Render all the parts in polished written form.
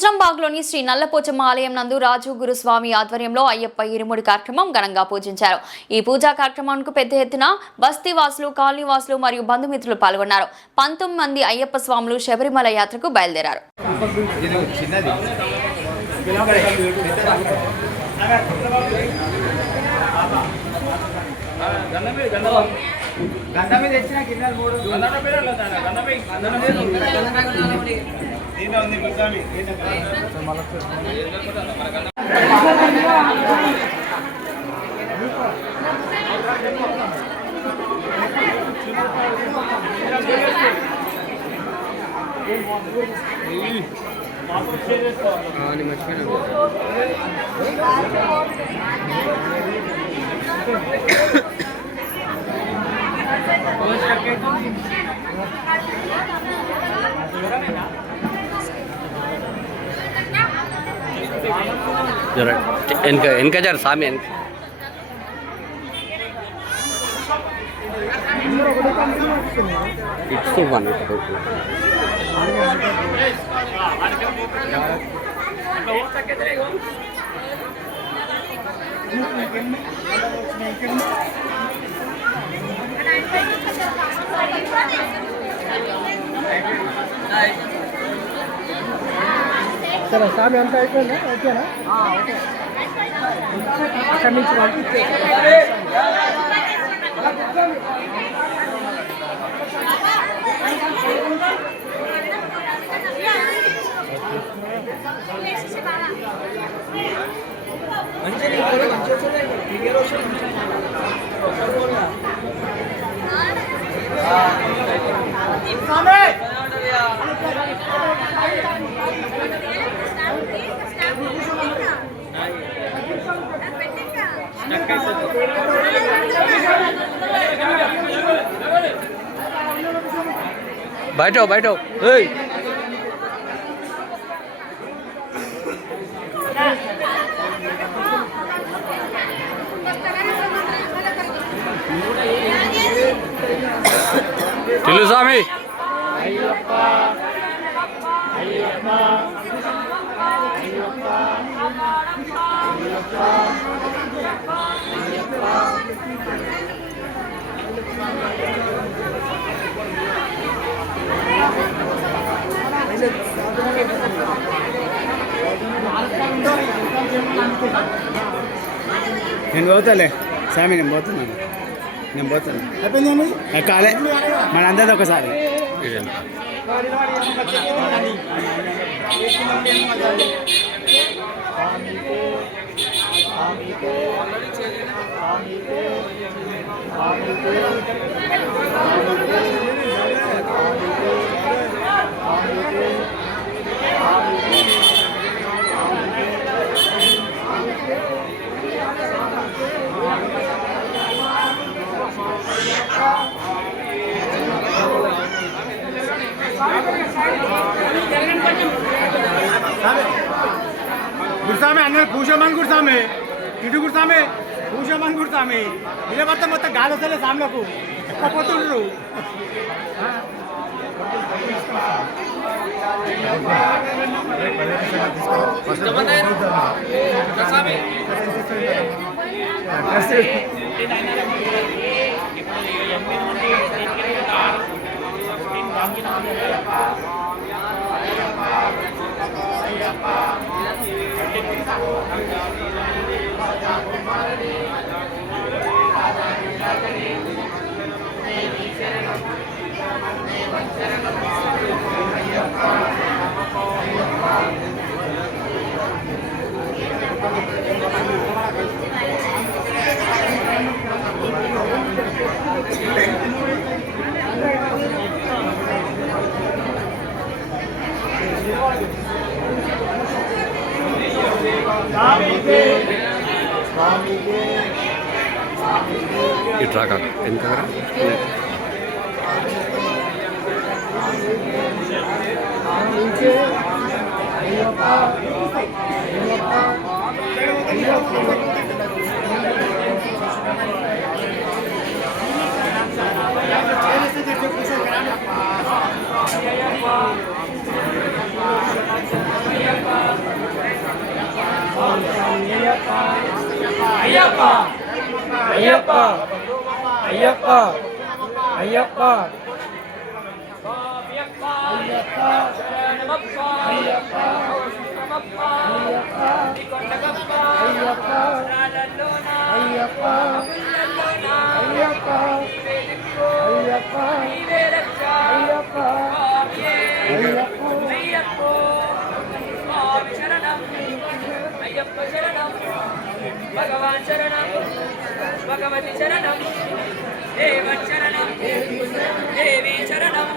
ముస్రంబాగ్లోని శ్రీ నల్లపోచమ్మ ఆలయం నందు రాజు గురుస్వామి ఆధ్వర్యంలో అయ్యప్ప ఇరుముడి కార్యక్రమం ఘనంగా పూజించారు. ఈ పూజా కార్యక్రమానికి పెద్ద ఎత్తున బస్తీవాసులు, కాలనీవాసులు మరియు బంధుమిత్రులు పాల్గొన్నారు. 19 మంది అయ్యప్ప స్వాములు శబరిమల యాత్రకు బయలుదేరారు. इनका जरा सामने इट्स वन సరే సామి అంతా అయిపోయిందా? ఓకేనా? ఓకే. అక్కడి నుంచి పంపిస్తే बैठो बैठो टिल्लू स्वामी నేను పోతాలే స్వామి, నేను పోతున్నాను. కాలే మన అందరిది ఒకసారి. గుర్సామే అన్న కూర్చోమని గుర్సామే, ఇటు గుర్సామే కూర్చోమని గుర్సామే. ఇదే మొత్తం గాలి వస్తలే సామ్లకు పోతుండ్రు. इट्रा का इनका Ayyappa అయ్యప్ప అయ్యప్ప అయ్యప్ప అయ్యప్ప భగవాన్ శరణం భగవతి శరణం దేవ శరణం దేవి శరణం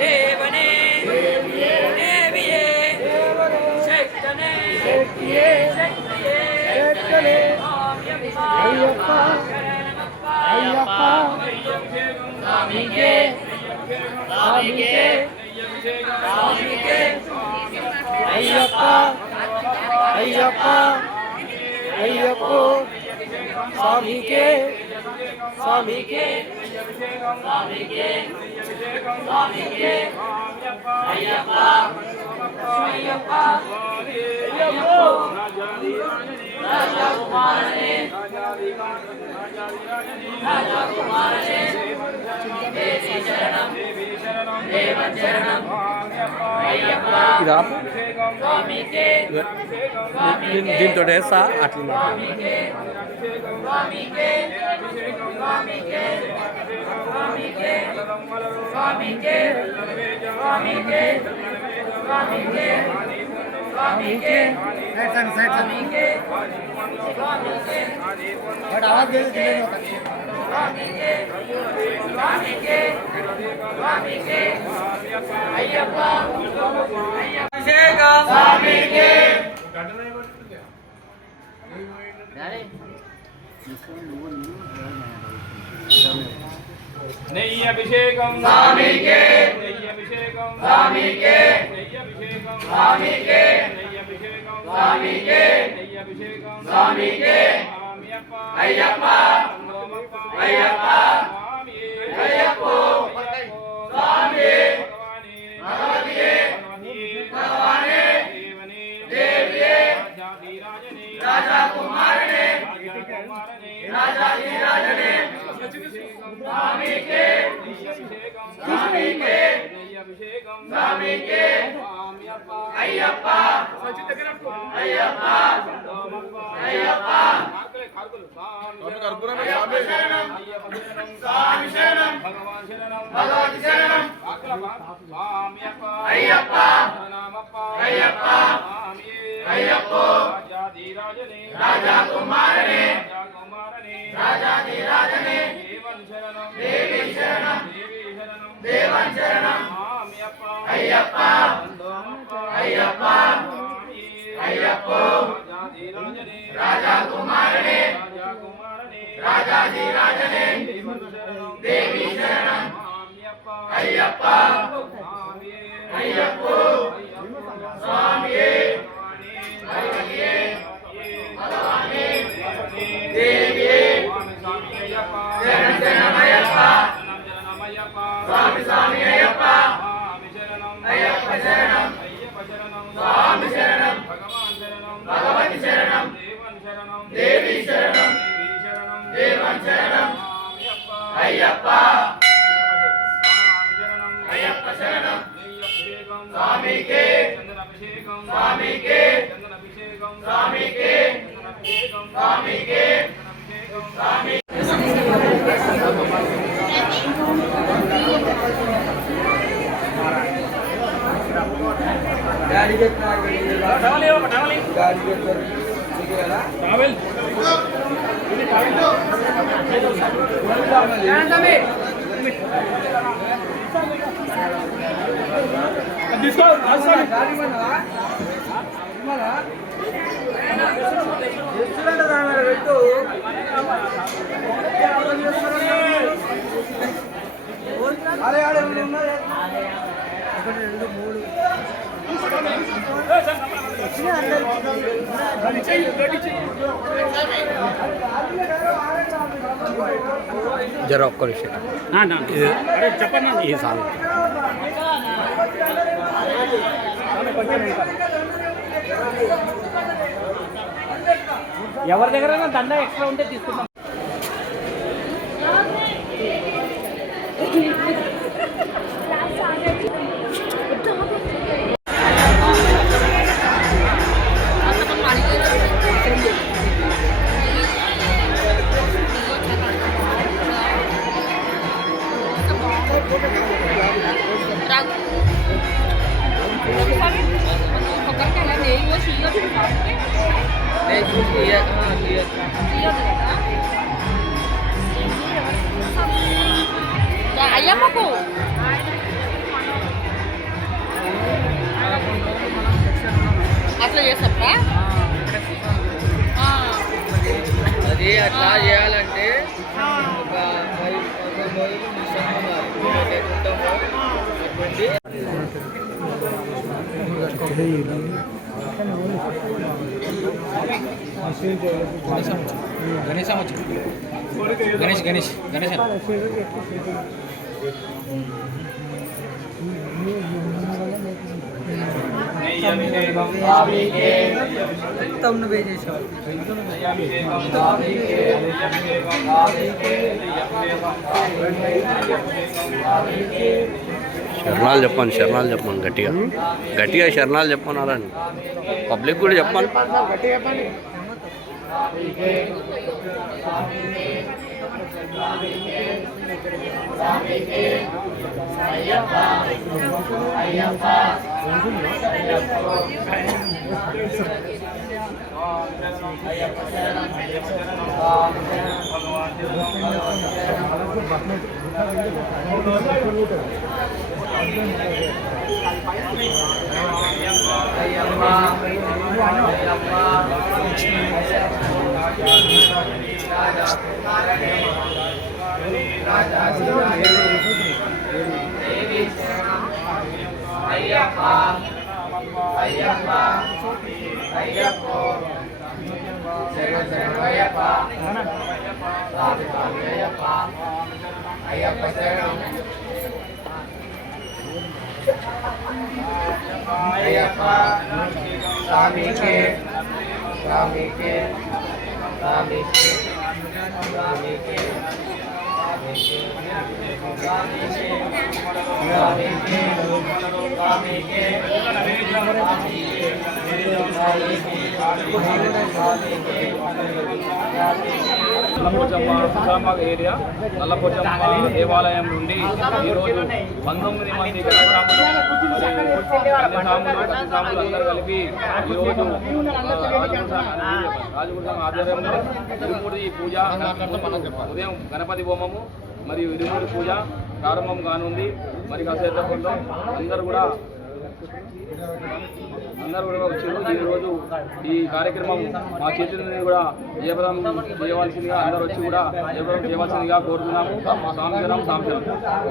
దేవనే దేవియే శక్తనే శక్తియే అయ్యప్ప అయ్యప్ప స్వామికే స్వామికే స్వామికే అయ్యప్ప అయ్యప్ప అయ్యప్ప స్వామికే స్వామికే స్వామికే స్వామికే అయ్యప్ప అయ్యప్ప రాజా కుమారనే రాజా కుమారనే దేవి శరణం దేవ శరణం అయ్యప్ప స్వామికే దీంతో వేస్తా అట్లా స్వామికే స్వామికే స్వామికే స్వామికే స్వామికే స్వామికే స్వామికే స్వామికే స్వామికే आवाज दे दे స్వామికే స్వామికే స్వామికే అయ్యప్ప అభిషేకం స్వామికే నెయ్యి అభిషేకం స్వామికే నెయ్యి అభిషేకం స్వామికే నెయ్యి అభిషేకం స్వామికే నెయ్యి అభిషేకం స్వామికే నెయ్యి అభిషేకం స్వామికే స్వామియప్ప అయ్యప్ప అందోమప్ప అయ్యప్ప స్వామి అయ్యప్ప స్వామి భగవానే భగవతియే భగవానే దేవనే దేవియే రాజాధిరాజనే రాజా కుమారనే రాజాధిరాజనే స్వామికే స్వామికే స్వామికే అయ్యప్ప అయ్యప్ప అయ్యప్ప అయ్యప్ప శరణం స్వామి శరణం భగవతి శరణం అయ్యప్ప అయ్యప్ప అయ్యప్ప రాజా కుమారనే రాజాధిరాజనే దేవి శరణం దేవన్ శరణం అయ్యప్ప అయ్యప్ప అయ్యప్ప రాజా కుమారనే రాజాధిరాజనే దేవి శరణం అయ్యప్ప అయ్యప్ప స్వామియే భగవతియే భగవానే దేవియే శరణ శరణమయ్యప్ప స్వామి స్వామి అయ్యప్ప అయ్యప్ప శరణం స్వామి శరణం భగవతి శరణం దేవి శరణం దేవన్ శరణం అయ్యప్ప అయ్యప్ప శరణం స్వామికే స్వామికే స్వామికే స్వామికే స్వామి జర ఒక్క విషయం చెప్పండి ఈ సాంగ్ ఎవరి దగ్గర దండ ఎక్స్ట్రా ఉంటే తీసుకుంటాం. అయ్యమ్మకు అట్లా చేస్తారా? అది అట్లా చేయాలంటే ఒక 10 రోజులు మిశ్రమంగా గణేష్ శరణాలు చెప్పండి గట్టిగా శరణాలు చెప్పండి. అలాని పబ్లిక్ కూడా చెప్పండి. నల్లపోచమ్మ సుజామాగ ఏరియా నల్లపోచమ్మ దేవాలయం నుండి ఈరోజు 19 మంది గ్రామస్తులు అందరూ కలిపి ఈరోజు రాజగురు ఆధ్వర్యంలో ఇరుమూడి పూజ ఉదయం గణపతి హోమము మరియు ఇరుమూడి పూజ ప్రారంభం కానుంది. మరి కాసేపట్లో అందరూ కూడా వచ్చారు. ఈరోజు ఈ కార్యక్రమం మా చేతులని కూడా జయప్రదం చేయవలసిందిగా అందరూ వచ్చి కూడా జయప్రదం చేయవలసిందిగా కోరుతున్నాము. సాంశరం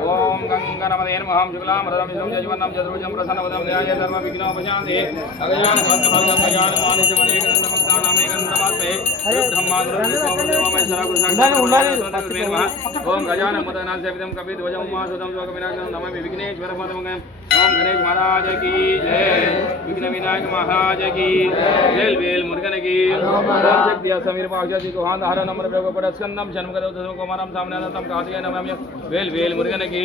ఓం గంగనమదే నమః శుక్లాంబరధరం విష్ణుం జయవన్నం చతుర్భుజం ప్రసన్నవదనం ధ్యాయ సర్వ విఘ్నోపశాంతే అగజాన భక్తభాగం గజాన మానిషమనేకదంత భక్తానామేకందమాత్మే ఓం గజాన ముదనాథ సేవితం కపిత్ వజం ఉమాసుతం యోగ వినాశనం నమామి విఘ్నేశ్వర పదం ఓం గణేష్ మహారాజ్ की जय विघ्न विनायक महाराज की वेल वेल मुर्गन की शक्ति समीर पाक्षी कुहान हर नम्र प्रयोग पर स्कंदम जन्मगदो कुमारम सामनानतम कार्तिकेय नमामि वेल वेल मुर्गन की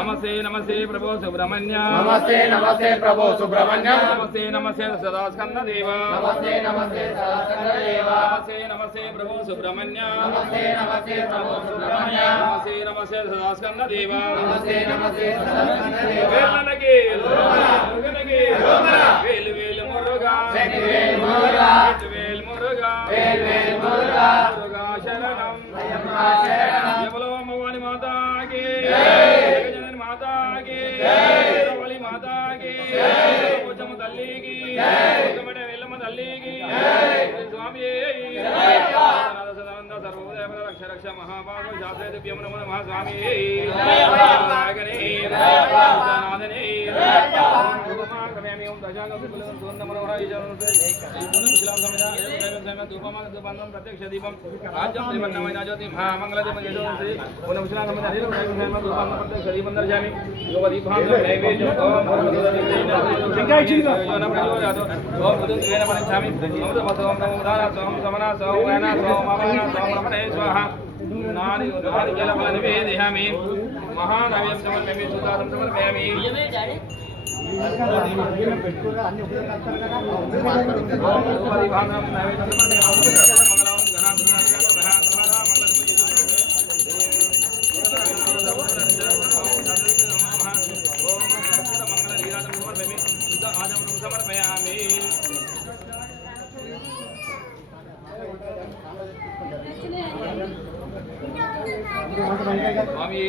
नमस्ते नमस्ते प्रभु सुब्रह्मण्य नमस्ते नमस्ते प्रभु सुब्रह्मण्य नमस्ते नमस्ते सदा स्कंद देव नमस्ते नमस्ते सदा स्कंद देव नमस्ते नमस्ते प्रभु सुब्रह्मण्य नमस्ते नमस्ते प्रभु सुब्रह्मण्य नमस्ते नमस्ते सदा स्कंद देव नमस्ते नमस्ते सदा स्कंद देव वेल वेल मुरुगा वेल मुरुगा वेल मुरुगा वेल वेल मुरुगा मुरुगा शरणम जबलो भवानी माता की जगजननी माता की वाली माता की पोचम तल्ली की पोचमटे वेलम तल्ली की स्वामी सर्वोदय रक्ष रक्ष महाभागो शास्त्रे दिव्यम नमो नमः स्वामी नागने नादने ప్రత్యక్ష దీపం రాజ్యం శ్రీమన్నమైన జ్యోతి మహామంగళదీపం యశోశ్రీ ప్రత్యక్ష దీపం దర్శయామి నైవేద్యం నివేదయామి మహానవ్యం సమర్పయామి సుతారం సమర్పయామి సమర్పయామి స్వామి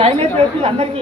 లైన్ అయితే అందరికీ